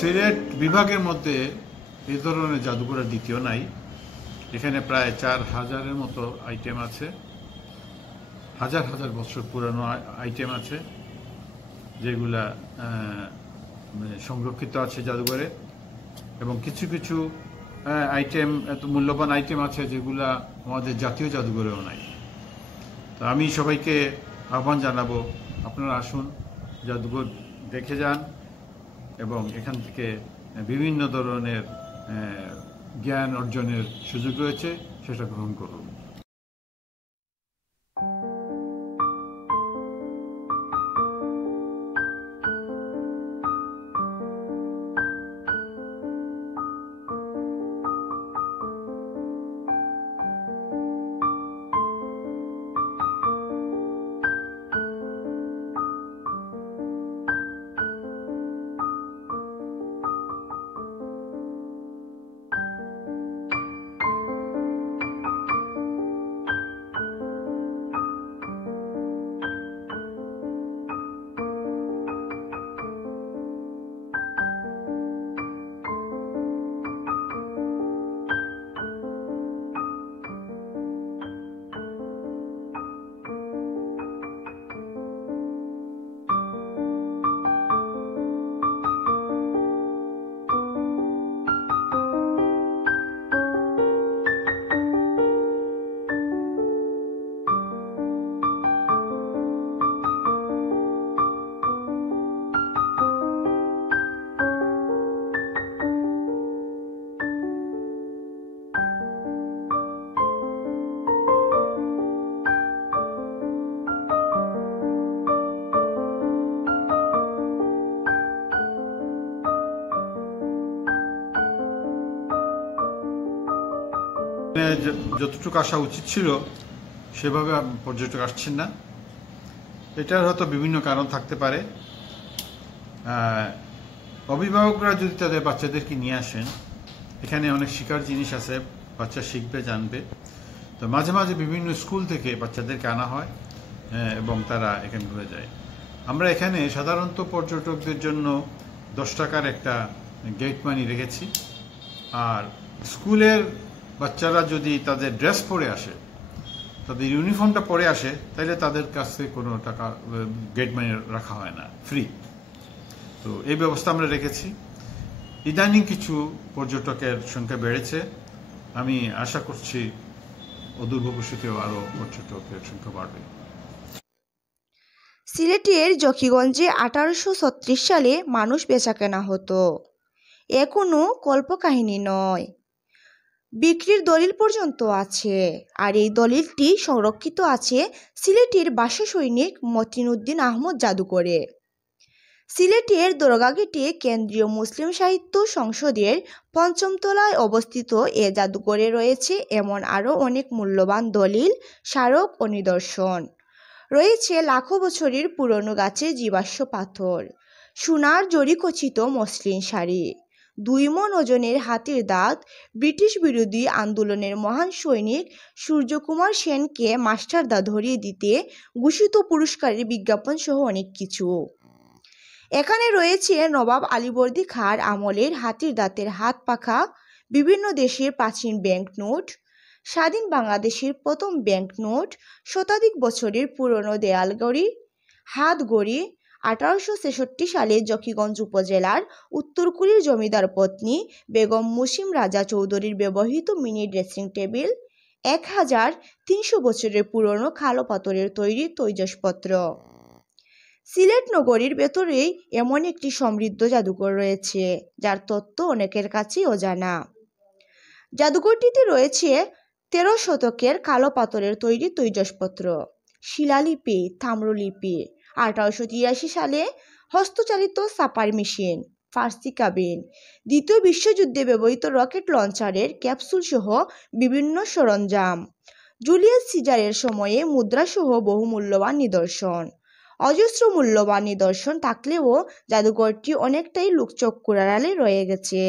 সিলেট বিভাগের মধ্যে এই ধরনের জাদুঘরের দ্বিতীয় নাই। এখানে প্রায় 4000-এর মতো আইটেম আছে, হাজার হাজার বছর পুরানো আইটেম আছে যেগুলা সংরক্ষিত আছে জাদুঘরে, এবং কিছু কিছু আইটেম এত মূল্যবান আইটেম আছে যেগুলা আমাদের জাতীয় জাদুঘরেও নাই। তো আমি সবাইকে আহ্বান জানাবো, আপনারা আসুন, জাদুঘর দেখে যান এবং এখান থেকে বিভিন্ন ধরনের জ্ঞান অর্জনের সুযোগ রয়েছে, সেটা গ্রহণ করুন। যতটুকু আসা উচিত ছিল সেভাবে পর্যটক আসছেন না। এটার হয়তো বিভিন্ন কারণ থাকতে পারে। অভিভাবকরা যদি তাদের বাচ্চাদেরকে নিয়ে আসেন, এখানে অনেক শেখার জিনিস আছে, বাচ্চা শিখবে, জানবে। তো মাঝে মাঝে বিভিন্ন স্কুল থেকে বাচ্চাদেরকে আনা হয় এবং তারা এখানে ঘুরে যায়। আমরা এখানে সাধারণত পর্যটকদের জন্য 10 টাকার একটা গেট মানি রেখেছি, আর স্কুলের বাচ্চারা যদি তাদের ড্রেস পরে আসে, তাদের ইউনিফর্মটা পরে আসে, তাহলে তাদের কাছে কোনো টাকা গেট মানি রাখা হয় না, ফ্রি। তো এই ব্যবস্থা আমরা রেখেছি। ইদানিং কিছু পর্যটকের সংখ্যা বেড়েছে, আমি আশা করছি অদূর ভবিষ্যতেও আরও পর্যটকের সংখ্যা বাড়বে। সিলেটের জকিগঞ্জে 1836 সালে মানুষ বেচাকেনা হতো। এ কোনো কল্পকাহিনী নয়, বিক্রির দলিল পর্যন্ত আছে। আর এই দলিলটি সংরক্ষিত আছে সিলেটের বাসা সৈনিক মতিন উদ্দিন আহমদ জাদুঘরে। সিলেটের দরগা গেটে কেন্দ্রীয় মুসলিম সাহিত্য সংসদের 5ম তলায় অবস্থিত এ জাদুঘরে রয়েছে এমন আরও অনেক মূল্যবান দলিল, স্মারক ও নিদর্শন। রয়েছে লাখো বছরের পুরনো গাছের জীবাশ্ম পাথর, সোনার জরিখচিত মসলিন শাড়ি, 2 মণ ওজনের হাতির দাঁত, ব্রিটিশ বিরোধী আন্দোলনের মহান সৈনিক সূর্যকুমার সেনকে মাস্টারদা ধরিয়ে দিতে ঘোষিত পুরস্কারের বিজ্ঞাপন সহ অনেক কিছু। এখানে রয়েছে নবাব আলীবর্দী খাঁর আমলের হাতির দাঁতের হাত পাখা, বিভিন্ন দেশের প্রাচীন ব্যাংক নোট, স্বাধীন বাংলাদেশের প্রথম ব্যাংক নোট, শতাধিক বছরের পুরনো দেয়ালঘড়ি, হাতঘড়ি, 1866 সালে জকিগঞ্জ উপজেলার উত্তরকুড়ির জমিদার পত্নী বেগম মুসিম রাজা চৌধুরীর ব্যবহৃত মিনি ড্রেসিং টেবিল, 1300 বছরের পুরনো কালো পাথরের তৈরি তৈজসপত্র। সিলেট নগরীর ভেতরেই এমন একটি সমৃদ্ধ জাদুঘর রয়েছে যার তথ্য অনেকের কাছেই অজানা। জাদুঘরটিতে রয়েছে 13 শতকের কালো পাথরের তৈরি তৈজসপত্র, শিলালিপি, তাম্রলিপি, 1883 সালে হস্তচালিত ছাপার মেশিন, ফার্সি কাবিন, দ্বিতীয় বিশ্বযুদ্ধে ব্যবহৃত রকেট লঞ্চারের ক্যাপসুল সহ বিভিন্ন সরঞ্জাম, জুলিয়াস সিজারের সময়ে মুদ্রাসহ বহু মূল্যবান নিদর্শন। অজস্র মূল্যবান নিদর্শন থাকলেও জাদুঘরটি অনেকটাই লোকচক্ষুর আড়ালে রয়ে গেছে।